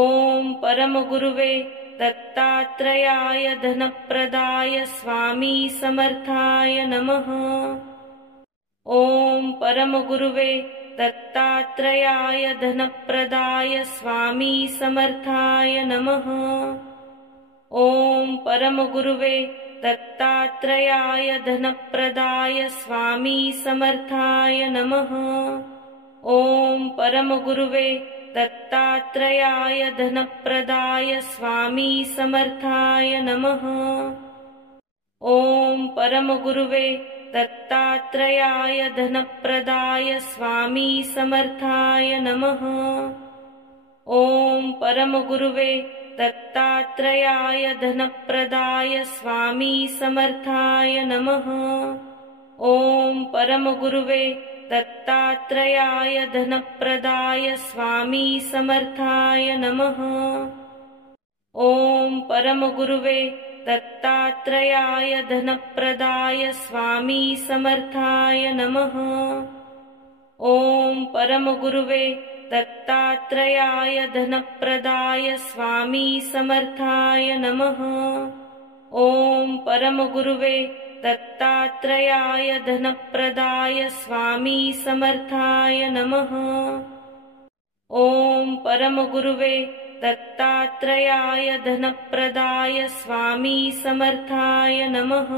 ॐ परमगुरुवे दत्तात्रेयाय धनप्रदाय स्वामी समर्थाय नमः। ॐ परमगुरुवे दत्तात्रेयाय धनप्रदाय स्वामी समर्थाय नमः। ॐ परमगुरुवे दत्तात्रेयाय धनप्रदाय स्वामी समर्थाय नमः। ॐ परमगुरुवे दत्तात्रेयाय धनप्रदाय स्वामी समर्थाय नमः। ॐ परमगुरुवे दत्तात्रेयाय धनप्रदाय स्वामी समर्थाय नमः। ॐ परमगुरुवे दत्तात्रेयाय धनप्रदाय स्वामी समर्थाय नमः। ॐ परमगुरुवे दत्तात्रेयाय धनप्रदाय स्वामी समर्थाय नमः। ॐ परमगुरुवे दत्तात्रेयाय धनप्रदाय स्वामी समर्थाय नमः। ॐ परमगुरुवे दत्तात्रेयाय धनप्रदाय स्वामी समर्थाय नमः। ॐ परमगुरुवे दत्तात्रेयाय धनप्रदाय स्वामी समर्थाय नमः। ॐ परमगुरुवे दत्तात्रेयाय धनप्रदाय स्वामी समर्थाय नमः।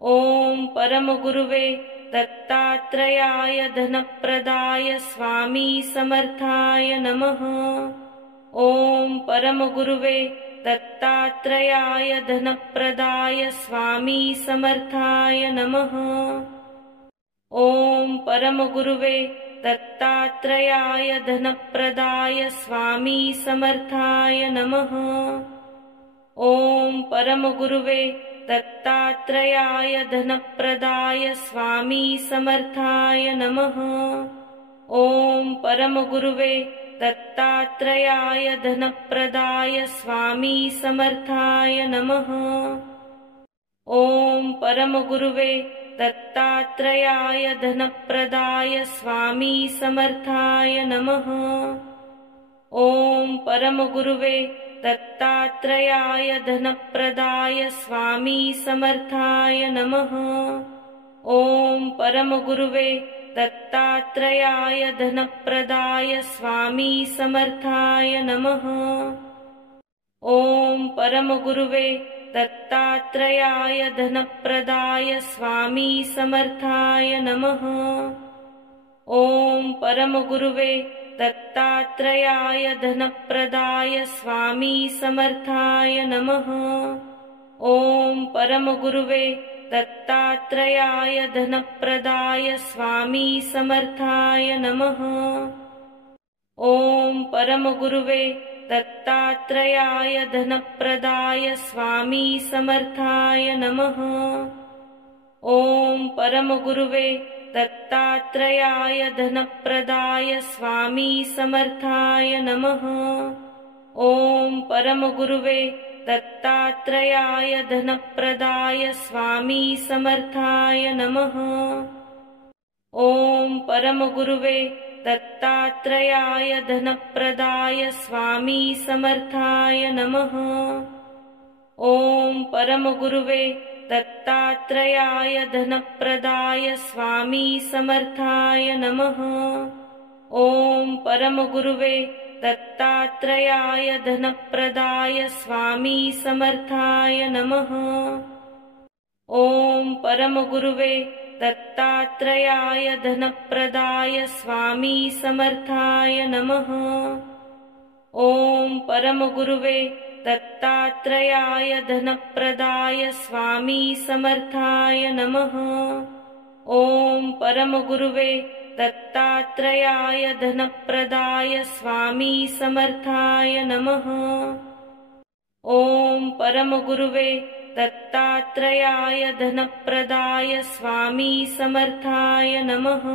ॐ परमगुरुवे दत्तात्रेयाय धनप्रदाय स्वामी समर्थाय नमः। ॐ परमगुरुवे दत्तात्रेयाय धनप्रदाय स्वामी समर्थाय नमः। ॐ परमगुरुवे दत्तात्रेयाय धनप्रदाय स्वामी समर्थाय नमः। ॐ परमगुरुवे दत्तात्रेयाय धनप्रदाय स्वामी समर्थाय नमः। ॐ परमगुरुवे दत्तात्रेयाय धनप्रदाय स्वामी समर्थाय नमः। ॐ परमगुरुवे दत्तात्रेयाय धनप्रदाय स्वामी समर्थाय नमः। ॐ परमगुरुवे दत्तात्रेयाय धनप्रदाय स्वामी समर्थाय नमः। ॐ परमगुरुवे दत्तात्रेयाय धनप्रदाय स्वामी समर्थाय नमः। ॐ परमगुरुवे दत्तात्रेयाय धनप्रदाय स्वामी समर्थाय नमः। ॐ परमगुरुवे दत्तात्रेयाय धनप्रदाय स्वामी समर्थाय नमः। ॐ परमगुरुवे दत्तात्रेयाय धनप्रदाय स्वामी समर्थाय नमः। ॐ परमगुरुवे दत्तात्रेयाय धनप्रदाय स्वामी समर्थाय नमः। ॐ परमगुरुवे दत्तात्रेयाय धनप्रदाय स्वामी समर्थाय नमः। ॐ परमगुरुवे दत्तात्रेयाय धनप्रदाय स्वामी समर्थाय नमः। ॐ परमगुरुवे दत्तात्रेयाय धनप्रदाय स्वामी समर्थाय नमः। ॐ परमगुरुवे दत्तात्रेयाय धनप्रदाय स्वामी समर्थाय नमः। ॐ परमगुरुवे दत्तात्रेयाय धनप्रदाय स्वामी समर्थाय नमः। ॐ परमगुरुवे दत्तात्रेयाय धनप्रदाय स्वामी समर्थाय नमः। ॐ परमगुरुवे दत्तात्रेयाय धनप्रदाय स्वामी समर्थाय नमः। ॐ परमगुरुवे दत्तात्रेयाय धनप्रदाय स्वामी समर्थाय नमः। ॐ परमगुरुवे दत्तात्रेयाय धनप्रदाय स्वामी समर्थाय नमः।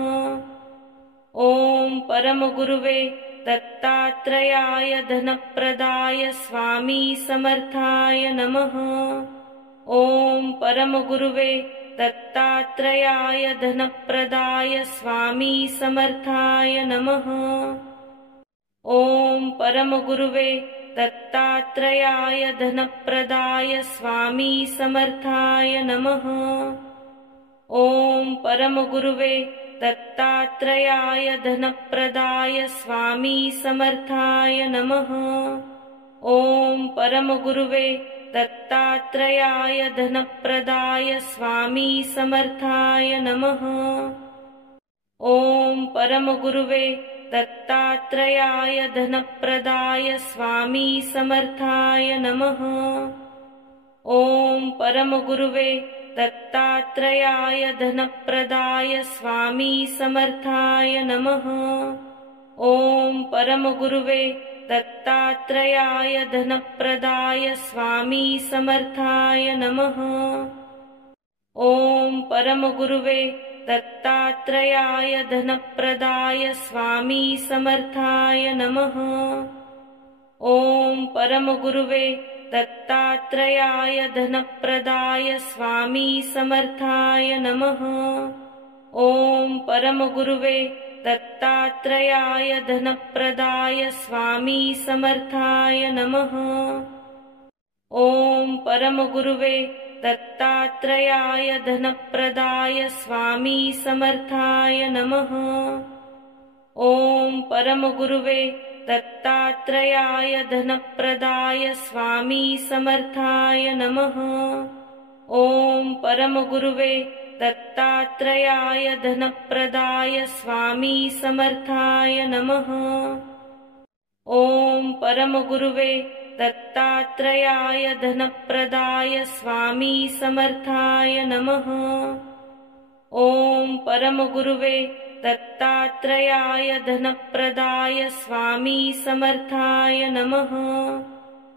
ॐ परमगुरुवे दत्तात्रेयाय धनप्रदाय स्वामी समर्थाय नमः। ॐ परमगुरुवे दत्तात्रेयाय धनप्रदाय स्वामी समर्थाय नमः। ॐ परमगुरुवे दत्तात्रेयाय धनप्रदाय स्वामी समर्थाय नमः। ॐ परमगुरुवे दत्तात्रेयाय धनप्रदाय स्वामी समर्थाय नमः। ॐ परमगुरुवे दत्तात्रेयाय धनप्रदाय स्वामी समर्थाय नमः। ॐ परमगुरुवे दत्तात्रेयाय धनप्रदाय स्वामी समर्थाय नमः। ॐ परमगुरुवे दत्तात्रेयाय धनप्रदाय स्वामी समर्थाय नमः। ॐ परमगुरुवे दत्तात्रेयाय धनप्रदाय स्वामी समर्थाय नमः। ॐ परमगुरुवे दत्तात्रेयाय धनप्रदाय स्वामी समर्थाय नमः। ॐ परमगुरुवे दत्तात्रेयाय धनप्रदाय स्वामी समर्थाय नमः। ॐ परमगुरुवे दत्तात्रेयाय धनप्रदाय स्वामी समर्थाय नमः। ॐ परमगुरुवे दत्तात्रेयाय धनप्रदाय स्वामी समर्थाय नमः। ॐ परमगुरुवे दत्तात्रेयाय धनप्रदाय स्वामी समर्थाय नमः। ॐ परमगुरुवे दत्तात्रेयाय धनप्रदाय स्वामी समर्थाय नमः। ॐ परमगुरुवे दत्तात्रेयाय धनप्रदाय स्वामी समर्थाय नमः। ॐ परमगुरुवे दत्तात्रेयाय धनप्रदाय स्वामी समर्थाय नमः।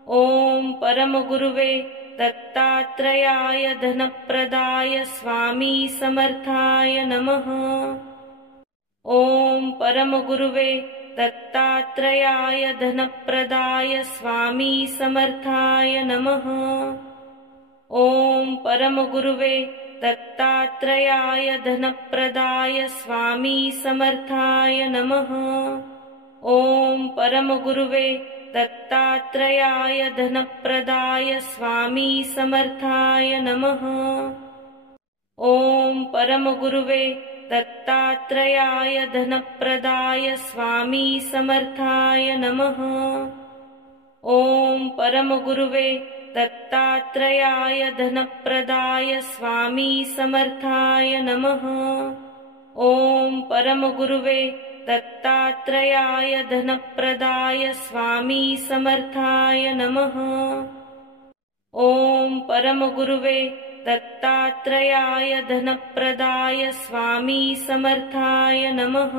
ॐ परमगुरुवे दत्तात्रेयाय धनप्रदाय स्वामी समर्थाय नमः। ॐ परमगुरुवे दत्तात्रेयाय धनप्रदाय स्वामी समर्थाय नमः। ॐ परमगुरुवे दत्तात्रेयाय धनप्रदाय स्वामी समर्थाय नमः। ॐ परमगुरुवे दत्तात्रेयाय धनप्रदाय स्वामी समर्थाय नमः। ॐ परमगुरुवे दत्तात्रेयाय धनप्रदाय स्वामी समर्थाय नमः। ॐ परमगुरुवे दत्तात्रेयाय धनप्रदाय स्वामी समर्थाय नमः। ॐ परमगुरुवे दत्तात्रेयाय धनप्रदाय स्वामी समर्थाय नमः। ॐ परमगुरुवे दत्तात्रेयाय धनप्रदाय स्वामी समर्थाय नमः।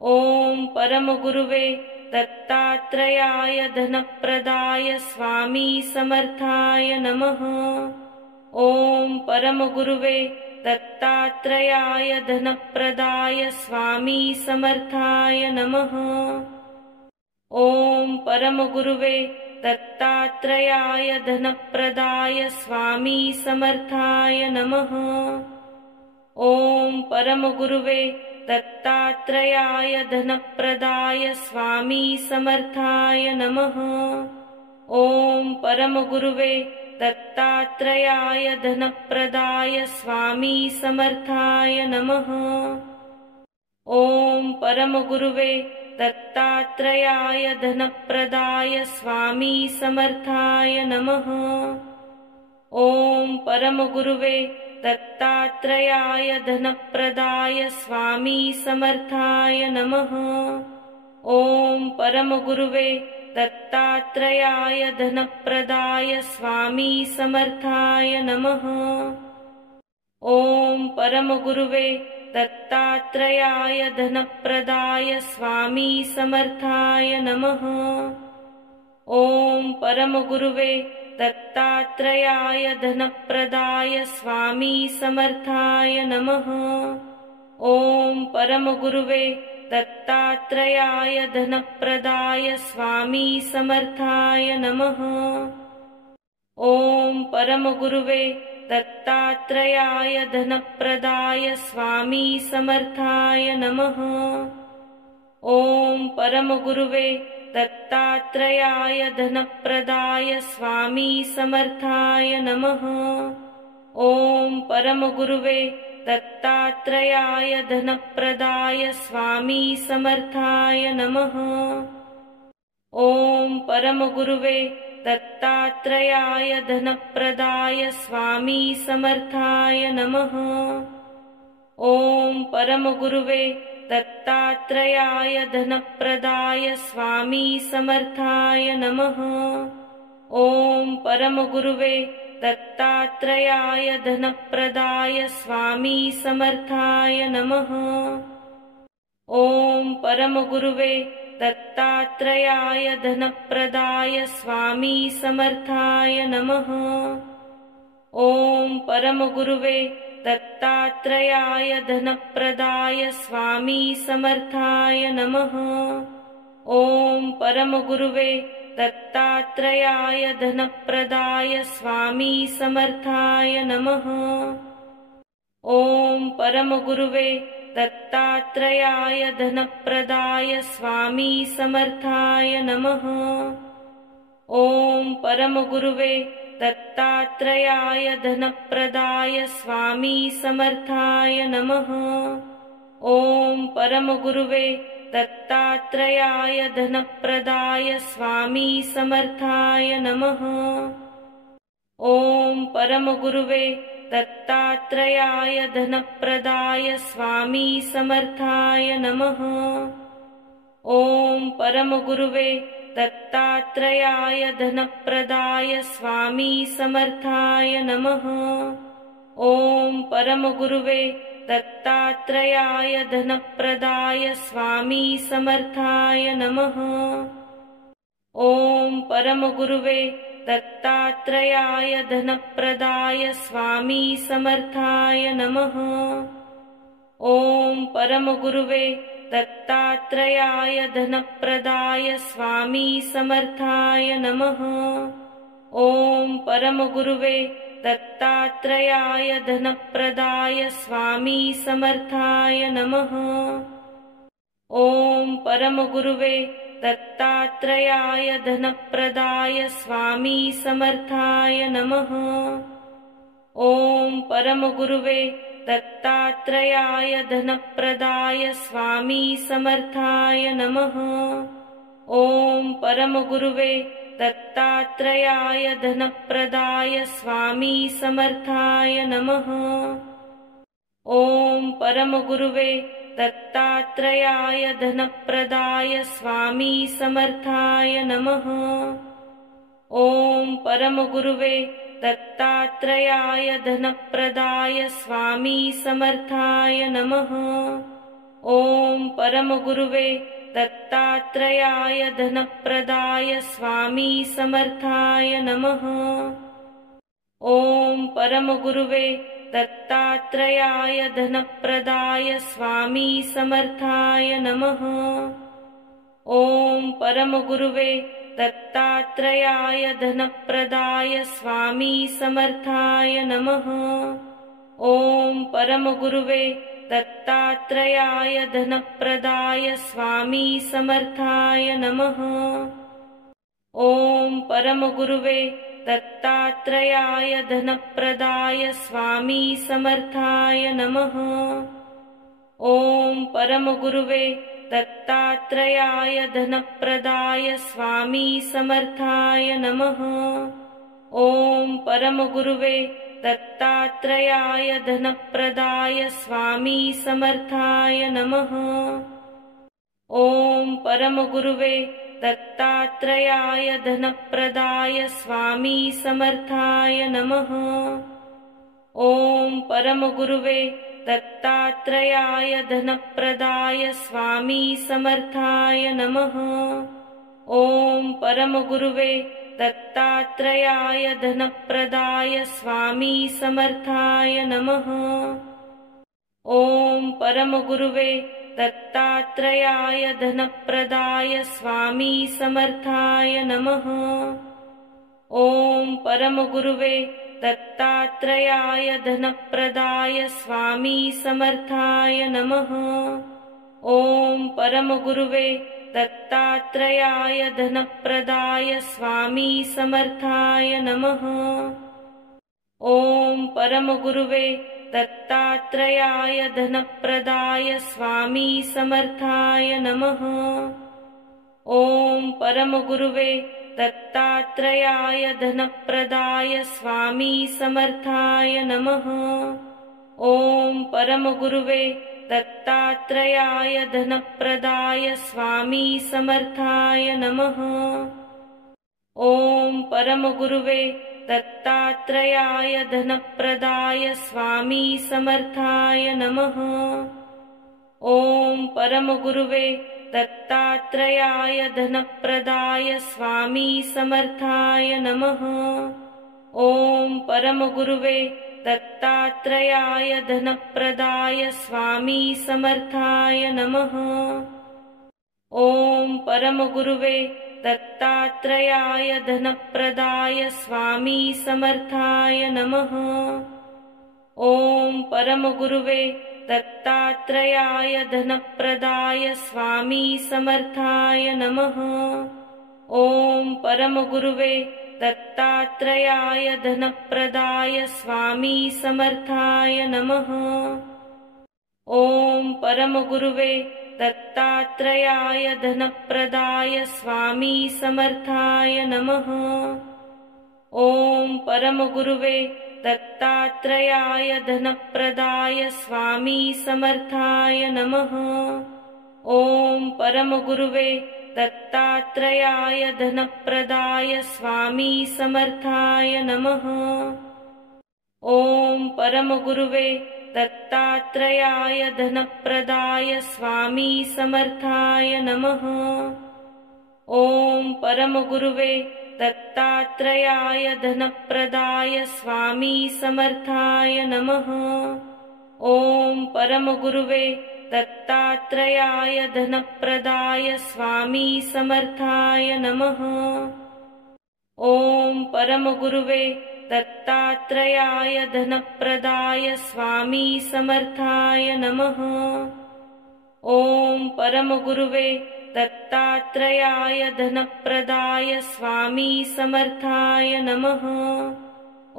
ॐ परमगुरुवे दत्तात्रेयाय धनप्रदाय स्वामी समर्थाय नमः। ॐ परमगुरुवे दत्तात्रेयाय धनप्रदाय स्वामी समर्थाय नमः। ॐ परमगुरुवे दत्तात्रेयाय धनप्रदाय स्वामी समर्थाय नमः। ॐ परमगुरुवे दत्तात्रेयाय धनप्रदाय स्वामी समर्थाय नमः। ॐ परमगुरुवे दत्तात्रेयाय धनप्रदाय स्वामी समर्थाय नमः। ॐ परमगुरुवे दत्तात्रेयाय धनप्रदाय स्वामी समर्थाय नमः। ॐ परमगुरुवे दत्तात्रेयाय धनप्रदाय स्वामी समर्थाय नमः। ॐ परमगुरुवे दत्तात्रेयाय धनप्रदाय स्वामी समर्थाय नमः। ॐ परमगुरुवे दत्तात्रेयाय धनप्रदाय स्वामी समर्थाय नमः। ॐ परमगुरुवे दत्तात्रेयाय धनप्रदाय स्वामी समर्थाय नमः। ॐ परमगुरुवे दत्तात्रेयाय धनप्रदाय स्वामी समर्थाय नमः। ॐ परमगुरुवे दत्तात्रेयाय धनप्रदाय स्वामी समर्थाय नमः। ॐ परमगुरुवे दत्तात्रेयाय धनप्रदाय स्वामी समर्थाय नमः। ॐ परमगुरुवे दत्तात्रेयाय धनप्रदाय स्वामी समर्थाय नमः। ॐ परमगुरुवे दत्तात्रेयाय धनप्रदाय स्वामी समर्थाय नमः। ॐ परमगुरुवे दत्तात्रेयाय धनप्रदाय स्वामी समर्थाय नमः। ॐ परमगुरुवे दत्तात्रेयाय धनप्रदाय स्वामी समर्थाय नमः। ॐ परमगुरुवे दत्तात्रेयाय धनप्रदाय स्वामी समर्थाय नमः। ॐ परमगुरुवे दत्तात्रेयाय धनप्रदाय स्वामी समर्थाय नमः। ॐ परमगुरुवे दत्तात्रेयाय धनप्रदाय स्वामी समर्थाय नमः। ॐ परमगुरुवे दत्तात्रेयाय धनप्रदाय स्वामी समर्थाय नमः। ॐ परमगुरुवे दत्तात्रेयाय धनप्रदाय स्वामी समर्थाय नमः। ॐ परमगुरुवे दत्तात्रेयाय धनप्रदाय स्वामी समर्थाय नमः। ॐ परमगुरुवे दत्तात्रेयाय धनप्रदाय स्वामी समर्थाय नमः। ॐ परमगुरुवे दत्तात्रेयाय धनप्रदाय स्वामी समर्थाय नमः। ॐ परमगुरुवे दत्तात्रेयाय धनप्रदाय स्वामी समर्थाय नमः। ॐ परमगुरुवे दत्तात्रेयाय धनप्रदाय स्वामी समर्थाय नमः। ॐ परमगुरुवे दत्तात्रेयाय धनप्रदाय स्वामी समर्थाय नमः। ॐ परमगुरुवे दत्तात्रेयाय धनप्रदाय स्वामी समर्थाय नमः। ॐ परमगुरुवे दत्तात्रेयाय धनप्रदाय स्वामी समर्थाय नमः। ॐ परमगुरुवे दत्तात्रेयाय धनप्रदाय स्वामी समर्थाय नमः। ॐ परमगुरुवे दत्तात्रेयाय धनप्रदाय स्वामी समर्थाय नमः। ॐ परमगुरुवे दत्तात्रेयाय धनप्रदाय स्वामी समर्थाय नमः। ॐ परमगुरुवे दत्तात्रेयाय धनप्रदाय स्वामी समर्थाय नमः। ॐ परमगुरुवे दत्तात्रेयाय धनप्रदाय स्वामी समर्थाय नमः। ॐ परमगुरुवे दत्तात्रेयाय धनप्रदाय स्वामी समर्थाय नमः। ॐ परमगुरुवे दत्तात्रेयाय धनप्रदाय स्वामी समर्थाय नमः। ॐ परमगुरुवे दत्तात्रेयाय धनप्रदाय स्वामी समर्थाय नमः। ॐ परमगुरुवे दत्तात्रेयाय धनप्रदाय स्वामी समर्थाय नमः। ॐ परमगुरुवे दत्तात्रेयाय धनप्रदाय स्वामी समर्थाय नमः। ॐ परमगुरुवे दत्तात्रेयाय धनप्रदाय स्वामी समर्थाय नमः। ॐ परमगुरुवे दत्तात्रेयाय धनप्रदाय स्वामी समर्थाय नमः। ॐ परमगुरुवे दत्तात्रेयाय धनप्रदाय स्वामी समर्थाय नमः। ॐ परमगुरुवे दत्तात्रेयाय धनप्रदाय स्वामी समर्थाय नमः। ॐ परमगुरुवे दत्तात्रेयाय धनप्रदाय स्वामी समर्थाय नमः। ॐ परमगुरुवे दत्तात्रेयाय धनप्रदाय स्वामी समर्थाय नमः। ॐ परमगुरुवे दत्तात्रेयाय धनप्रदाय स्वामी समर्थाय नमः। ॐ परमगुरुवे दत्तात्रेयाय धनप्रदाय स्वामी समर्थाय नमः। ॐ परमगुरुवे दत्तात्रेयाय धनप्रदाय स्वामी समर्थाय नमः। ॐ परमगुरुवे दत्तात्रेयाय धनप्रदाय स्वामी समर्थाय नमः। ॐ परमगुरुवे दत्तात्रेयाय धनप्रदाय स्वामी समर्थाय नमः। ॐ परमगुरुवे दत्तात्रेयाय धनप्रदाय स्वामी समर्थाय नमः। ॐ परमगुरुवे दत्तात्रेयाय धनप्रदाय स्वामी समर्थाय नमः। ॐ परमगुरुवे दत्तात्रेयाय धनप्रदाय स्वामी समर्थाय नमः। ॐ परमगुरुवे दत्तात्रेयाय धनप्रदाय स्वामी समर्थाय नमः। ॐ परमगुरुवे दत्तात्रेयाय धनप्रदाय स्वामी समर्थाय नमः। ॐ परमगुरुवे दत्तात्रेयाय धनप्रदाय स्वामी समर्थाय नमः। ॐ परमगुरुवे दत्तात्रेयाय धनप्रदाय स्वामी समर्थाय नमः। ॐ परमगुरुवे दत्तात्रेयाय धनप्रदाय स्वामी समर्थाय नमः। ॐ परमगुरुवे दत्तात्रेयाय धनप्रदाय स्वामी समर्थाय नमः। ॐ परमगुरुवे दत्तात्रेयाय धनप्रदाय स्वामी समर्थाय नमः। ॐ परमगुरुवे दत्तात्रेयाय धनप्रदाय स्वामी समर्थाय नमः। ॐ परमगुरुवे दत्तात्रेयाय धनप्रदाय स्वामी समर्थाय नमः। ॐ परमगुरुवे दत्तात्रेयाय धनप्रदाय स्वामी समर्थाय नमः।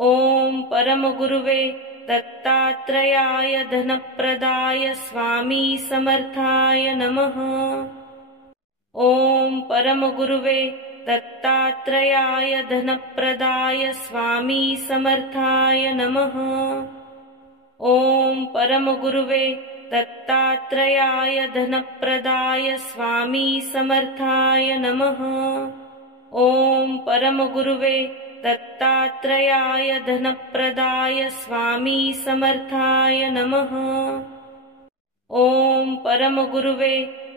ॐ परमगुरुवे दत्तात्रेयाय धनप्रदाय स्वामी समर्थाय नमः। ॐ परमगुरुवे दत्तात्रेयाय धनप्रदाय स्वामी समर्थाय नमः। ॐ परमगुरुवे दत्तात्रेयाय धनप्रदाय स्वामी समर्थाय नमः। ॐ परमगुरुवे दत्तात्रेयाय धनप्रदाय स्वामी समर्थाय नमः। ॐ परमगुरुवे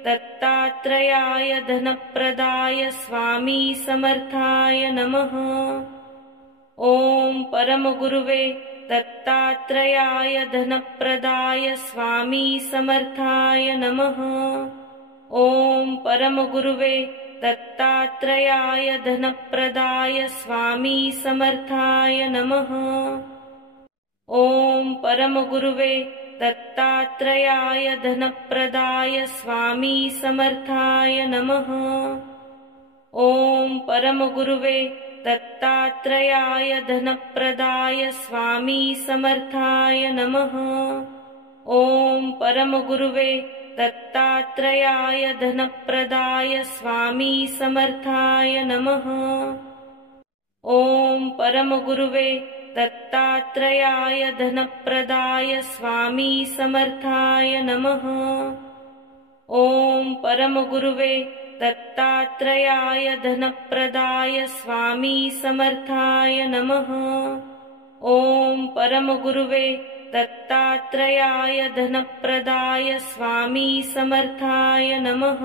दत्तात्रेयाय धनप्रदाय स्वामी समर्थाय नमः। ॐ परमगुरुवे दत्तात्रेयाय धनप्रदाय स्वामी समर्थाय नमः। ॐ परमगुरुवे दत्तात्रेयाय धनप्रदाय स्वामी समर्थाय नमः। ॐ परमगुरुवे दत्तात्रेयाय धनप्रदाय स्वामी समर्थाय नमः। ॐ परमगुरुवे दत्तात्रेयाय धनप्रदाय स्वामी समर्थाय नमः। ॐ परमगुरुवे दत्तात्रेयाय धनप्रदाय स्वामी समर्थाय नमः। ॐ परमगुरुवे दत्तात्रेयाय धनप्रदाय स्वामी समर्थाय नमः। ॐ परमगुरुवे दत्तात्रेयाय धनप्रदाय स्वामी समर्थाय नमः। ॐ परमगुरुवे दत्तात्रेयाय धनप्रदाय स्वामी समर्थाय नमः।